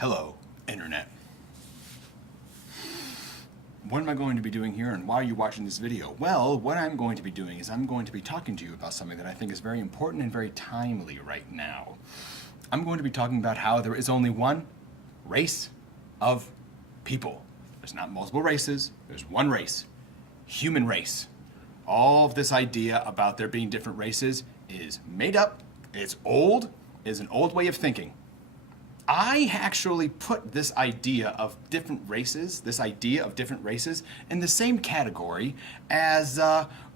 Hello, Internet. What am I going to be doing here and why are you watching this video? Well, what I'm going to be doing is I'm going to be talking to you about something that I think is very important and very timely right now. I'm going to be talking about how there is only one race of people. There's not multiple races, there's one race. Human race. All of this idea about there being different races is made up, it's old, is an old way of thinking. I actually put this idea of different races, in the same category as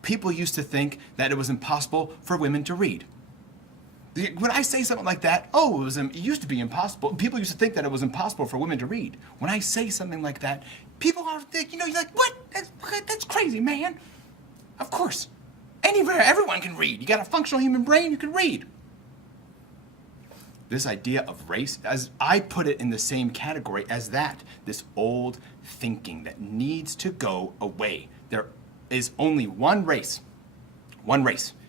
people used to think that it was impossible for women to read. When I say something like that, it used to be impossible. People used to think that it was impossible for women to read. When I say something like that, people are, you're like, what? That's crazy, man. Of course, everyone can read. You got a functional human brain, you can read. This idea of race, as I put it in the same category as that, this old thinking that needs to go away. There is only one race,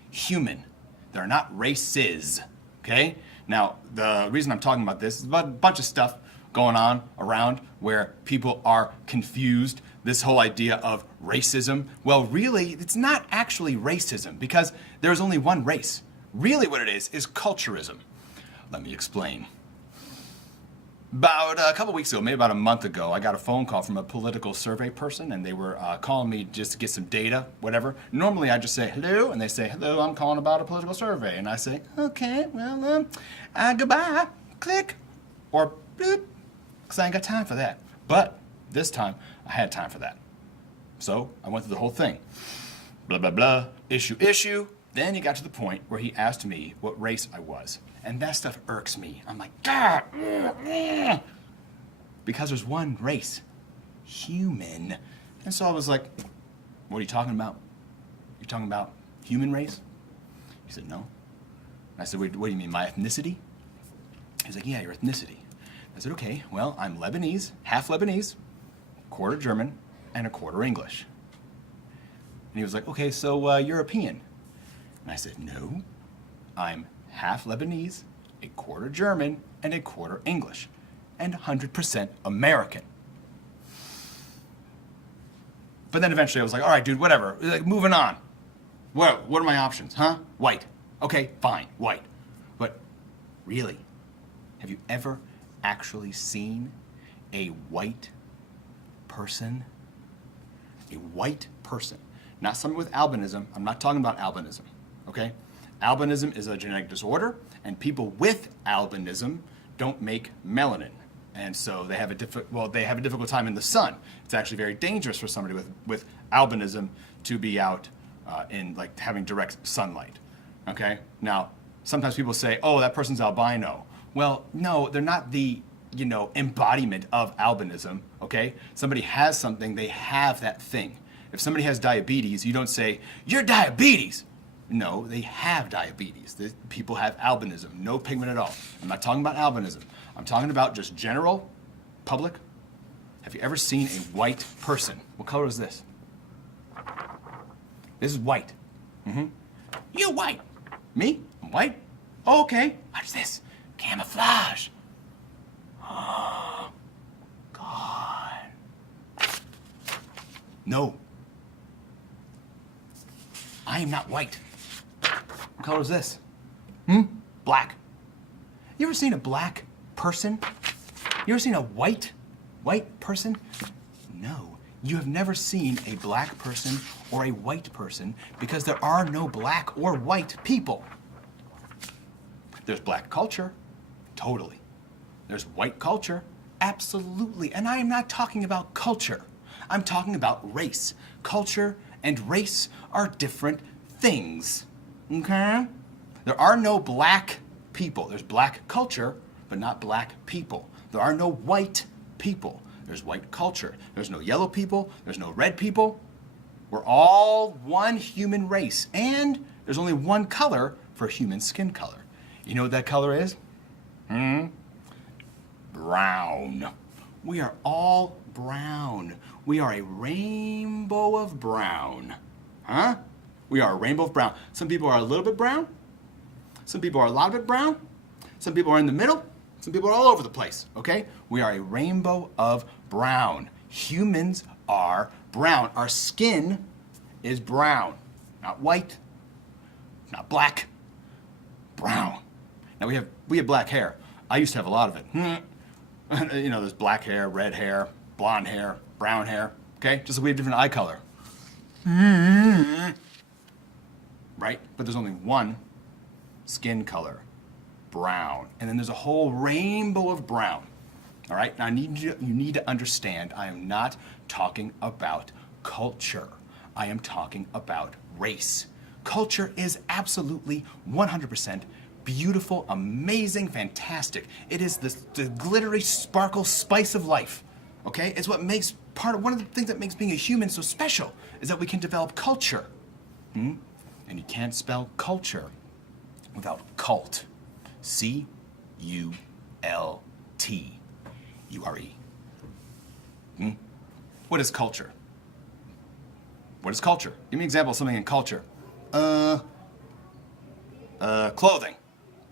human. There are not races, okay? Now, the reason I'm talking about this is about a bunch of stuff going on around where people are confused. This whole idea of racism, well, really, it's not actually racism because there's only one race. Really what it is culturism. Let me explain. About a couple weeks ago, maybe about a month ago, I got a phone call from a political survey person, and they were calling me just to get some data, whatever. Normally, I just say, hello, and they say, hello, I'm calling about a political survey. And I say, okay, well, goodbye, click, or bloop, because I ain't got time for that. But this time, I had time for that. So I went through the whole thing. Blah, blah, blah, issue. Then he got to the point where he asked me what race I was. And that stuff irks me. I'm like, God, because there's one race, human. And so I was like, what are you talking about? You're talking about human race? He said, no. I said, what do you mean, my ethnicity? He's like, yeah, your ethnicity. I said, okay, well, I'm Lebanese, half Lebanese, quarter German, and a quarter English. And he was like, okay, so European. And I said, no, I'm half Lebanese, a quarter German, and a quarter English, and 100% American. But then eventually I was like, all right, dude, whatever, like, moving on. What are my options, huh? White. Okay, fine, white. But really, have you ever actually seen a white person? A white person. Not someone with albinism. I'm not talking about albinism, okay? Albinism is a genetic disorder, and people with albinism don't make melanin. And so they have a difficult time in the sun. It's actually very dangerous for somebody with albinism to be out in like having direct sunlight. Okay? Now, sometimes people say, oh, that person's albino. Well, no, they're not the, embodiment of albinism, okay? Somebody has something, they have that thing. If somebody has diabetes, you don't say, you're diabetes. No, they have diabetes. People have albinism, no pigment at all. I'm not talking about albinism. I'm talking about just general public. Have you ever seen a white person? What color is this? This is white. You white. Me? I'm white? Oh, okay. Watch this. Camouflage. Oh, God. No. I am not white. What color is this? Black. You ever seen a black person? You ever seen a white person? No. You have never seen a black person or a white person because there are no black or white people. There's black culture, totally. There's white culture, absolutely. And I am not talking about culture. I'm talking about race. Culture and race are different things, okay? There are no black people. There's black culture, but not black people. There are no white people. There's white culture. There's no yellow people. There's no red people. We're all one human race, and there's only one color for human skin color. You know what that color is? Brown. We are all brown. We are a rainbow of brown. Huh? We are a rainbow of brown. Some people are a little bit brown. Some people are a lot bit brown. Some people are in the middle. Some people are all over the place, okay? We are a rainbow of brown. Humans are brown. Our skin is brown, not white, not black, brown. Now we have black hair. I used to have a lot of it. You know, there's black hair, red hair, blonde hair, brown hair, okay? Just like we have different eye color. Right? But there's only one skin color, brown. And then there's a whole rainbow of brown. All right? Now you need to understand, I am not talking about culture. I am talking about race. Culture is absolutely 100% beautiful, amazing, fantastic. It is the glittery sparkle spice of life. Okay? It's what makes one of the things that makes being a human so special is that we can develop culture. And you can't spell culture without cult. C-U-L-T. U-R-E. What is culture? What is culture? Give me an example of something in culture. Clothing,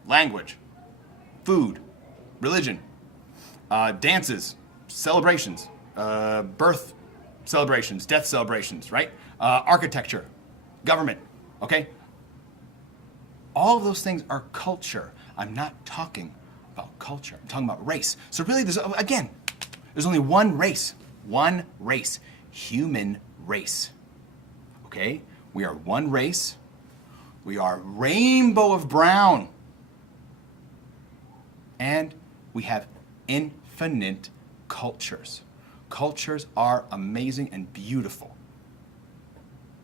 language, food, religion, dances, celebrations, birth celebrations, death celebrations, right? Architecture, government, okay? All of those things are culture. I'm not talking about culture. I'm talking about race. So really, there's only one race, human race, okay? We are one race. We are rainbow of brown. And we have infinite cultures. Cultures are amazing and beautiful.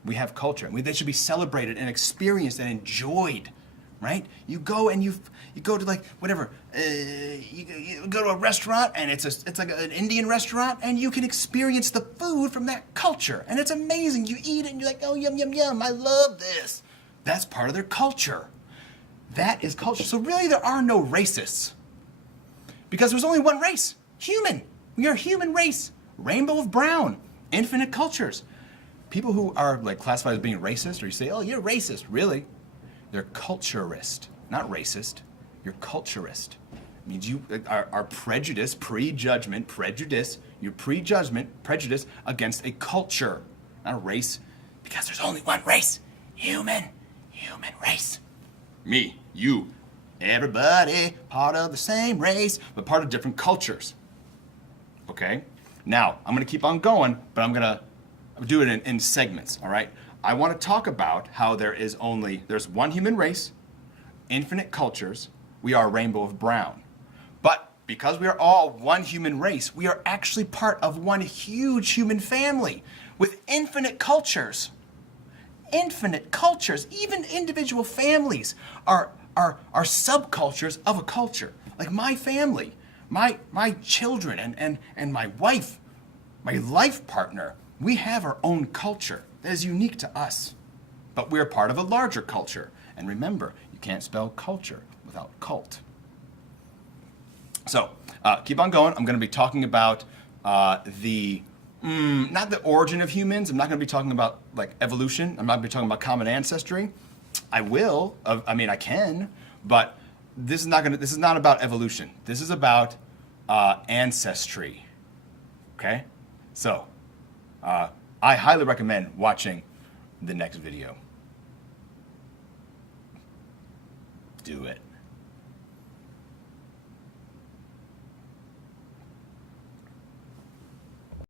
We have culture, and they should be celebrated and experienced and enjoyed, right? You go and you go to like whatever, you go to a restaurant and it's like an Indian restaurant, and you can experience the food from that culture, and it's amazing. You eat it and you're like, oh, yum, yum, yum, I love this. That's part of their culture. That is culture. So really there are no racists, because there's only one race, human. We are a human race, rainbow of brown, infinite cultures. People who are like classified as being racist, or you say, oh, you're racist, really? They're culturist, not racist. You're culturist. It means you are prejudice, prejudgment, prejudice, your prejudgment, prejudice against a culture, not a race, because there's only one race, human race. Me, you, everybody, part of the same race, but part of different cultures. Okay? Now, I'm gonna keep on going, but I'm gonna do it in segments, all right? I want to talk about how there's one human race, infinite cultures, we are a rainbow of brown. But because we are all one human race, we are actually part of one huge human family with infinite cultures. Infinite cultures, even individual families are subcultures of a culture. Like my family, my children and my wife, my life partner, we have our own culture that is unique to us, but we're part of a larger culture. And remember, you can't spell culture without cult. So keep on going. I'm going to be talking about not the origin of humans. I'm not going to be talking about like evolution. I'm not going to be talking about common ancestry. I will. I can, but this is not about evolution. This is about ancestry. Okay, so. I highly recommend watching the next video. Do it.